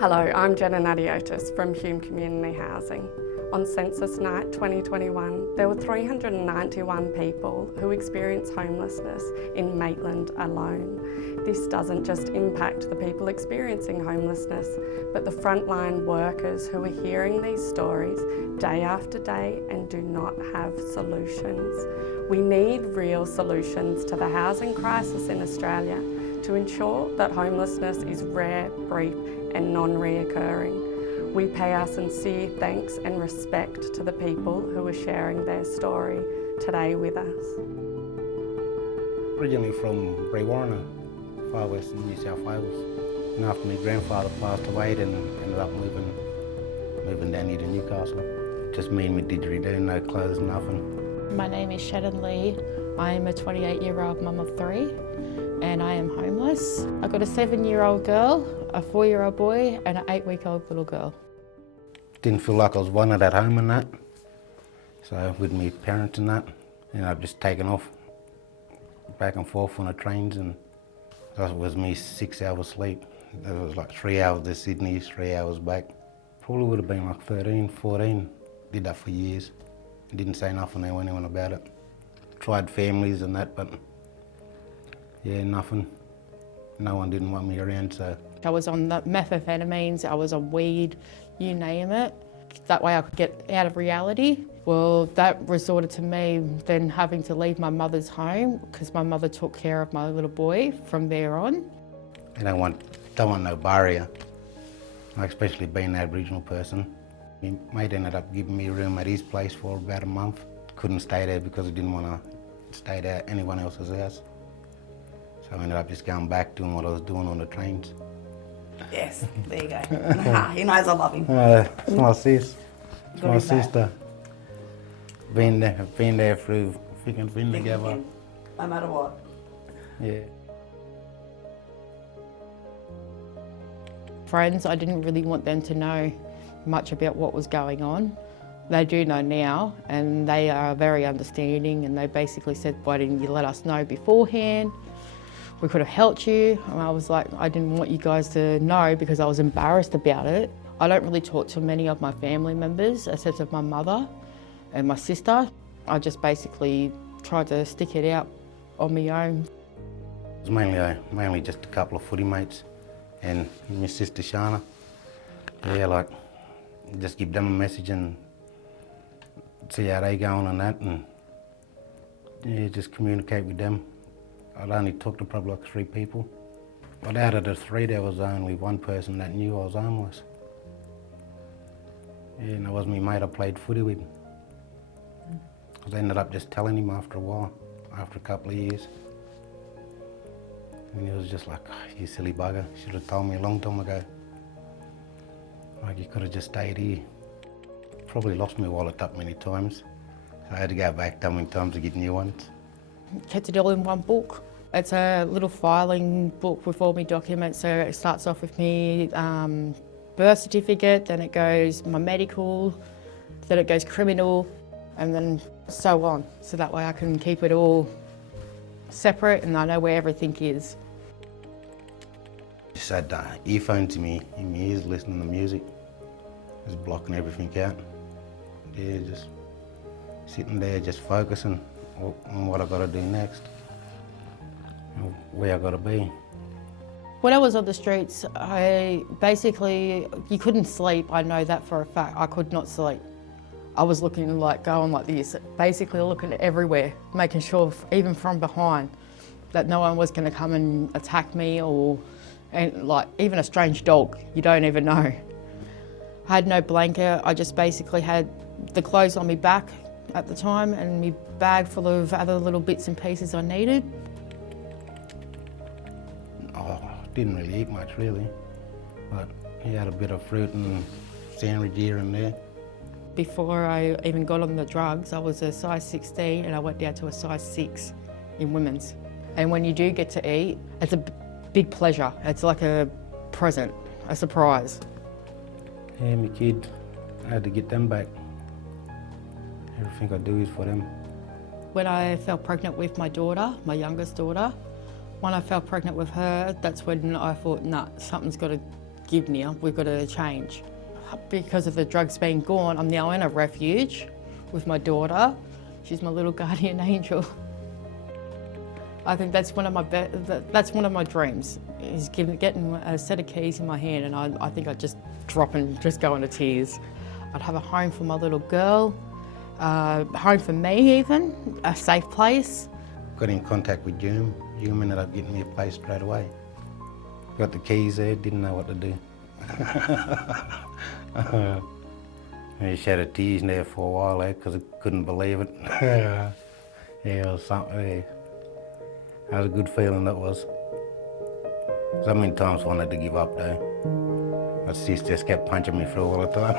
Hello, I'm Jenna Nadiotis from Hume Community Housing. On Census Night 2021, there were 391 people who experienced homelessness in Maitland alone. This doesn't just impact the people experiencing homelessness, but the frontline workers who are hearing these stories day after day and do not have solutions. We need real solutions to the housing crisis in Australia to ensure that homelessness is rare, brief and non-reoccurring. We pay our sincere thanks and respect to the people who are sharing their story today with us. Originally from Brewarrina, far west in New South Wales. And after my grandfather passed away, then ended up moving down here to Newcastle. Just me and my didgeridoo, no clothes, nothing. My name is Shannon Lee. I am a 28-year-old mum of 3 and I am homeless. I've got a 7-year-old girl, a 4-year-old boy and an 8-week-old little girl. Didn't feel like I was wanted at home and that. So with my parents and that, and I've just taken off back and forth on the trains, and that was me 6 hours sleep. That was like 3 hours to Sydney, 3 hours back. Probably would have been like 13, 14. Did that for years. Didn't say nothing to anyone about it. Tried families and that, but yeah, nothing. No one didn't want me around, so. I was on the methamphetamines, I was on weed, you name it. That way I could get out of reality. Well, that resorted to me then having to leave my mother's home because my mother took care of my little boy from there on. I don't want no barrier, like especially being an Aboriginal person. My mate ended up giving me a room at his place for about a month. Couldn't stay there because I didn't want to stay there at anyone else's house. So I ended up just going back doing what I was doing on the trains. Yes, there you go. He knows I love him. It's my sis. It's my sister. Been there through thick and thin together. No matter what. Yeah. Friends, I didn't really want them to know much about what was going on. They do know now and they are very understanding, and they basically said, why didn't you let us know beforehand? We could have helped you. And I was like, I didn't want you guys to know because I was embarrassed about it. I don't really talk to many of my family members, except of my mother and my sister. I just basically tried to stick it out on my own. It was mainly just a couple of footy mates and my sister Shana. Yeah, like, just give them a message and see how they going and that, and yeah, just communicate with them. I'd only talked to probably like 3 people. But out of the 3, there was only one person that knew I was homeless. Yeah, and it was my mate I played footy with. Because I ended up just telling him after a while, after a couple of years. And he was just like, oh, you silly bugger, you should have told me a long time ago. Like, you could have just stayed here. Probably lost my wallet that many times. So I had to go back that many times to get new ones. Kept it all in one book. It's a little filing book with all my documents. So it starts off with me birth certificate, then it goes my medical, then it goes criminal, and then so on. So that way I can keep it all separate and I know where everything is. Just had earphones in my ears, listening to music, just blocking everything out. Yeah, just sitting there, just focusing on what I got to do next, and where I got to be. When I was on the streets, you couldn't sleep. I know that for a fact. I could not sleep. I was looking like going like this, basically looking everywhere, making sure, even from behind, that no one was going to come and attack me, and like even a strange dog, you don't even know. I had no blanket. I just basically had the clothes on my back at the time and my bag full of other little bits and pieces I needed. Oh, didn't really eat much really, but he had a bit of fruit and sandwich here and there. Before I even got on the drugs, I was a size 16 and I went down to a size 6 in women's. And when you do get to eat, it's a big pleasure. It's like a present, a surprise. Yeah, my kid, I had to get them back. Everything I do is for them. When I fell pregnant with my daughter, my youngest daughter, when I fell pregnant with her, that's when I thought, nah, something's got to give now, we've got to change. Because of the drugs being gone, I'm now in a refuge with my daughter. She's my little guardian angel. I think that's one of my dreams, is getting a set of keys in my hand, and I think I'd just drop and just go into tears. I'd have a home for my little girl, home for me even, a safe place. Got in contact with Jim. Jim ended up getting me a place straight away. Got the keys there, didn't know what to do. I shed tears there for a while there because I couldn't believe it. Yeah, it was something. Yeah. That was a good feeling, that was. So many times wanted to give up though. My sis just kept punching me through all the time.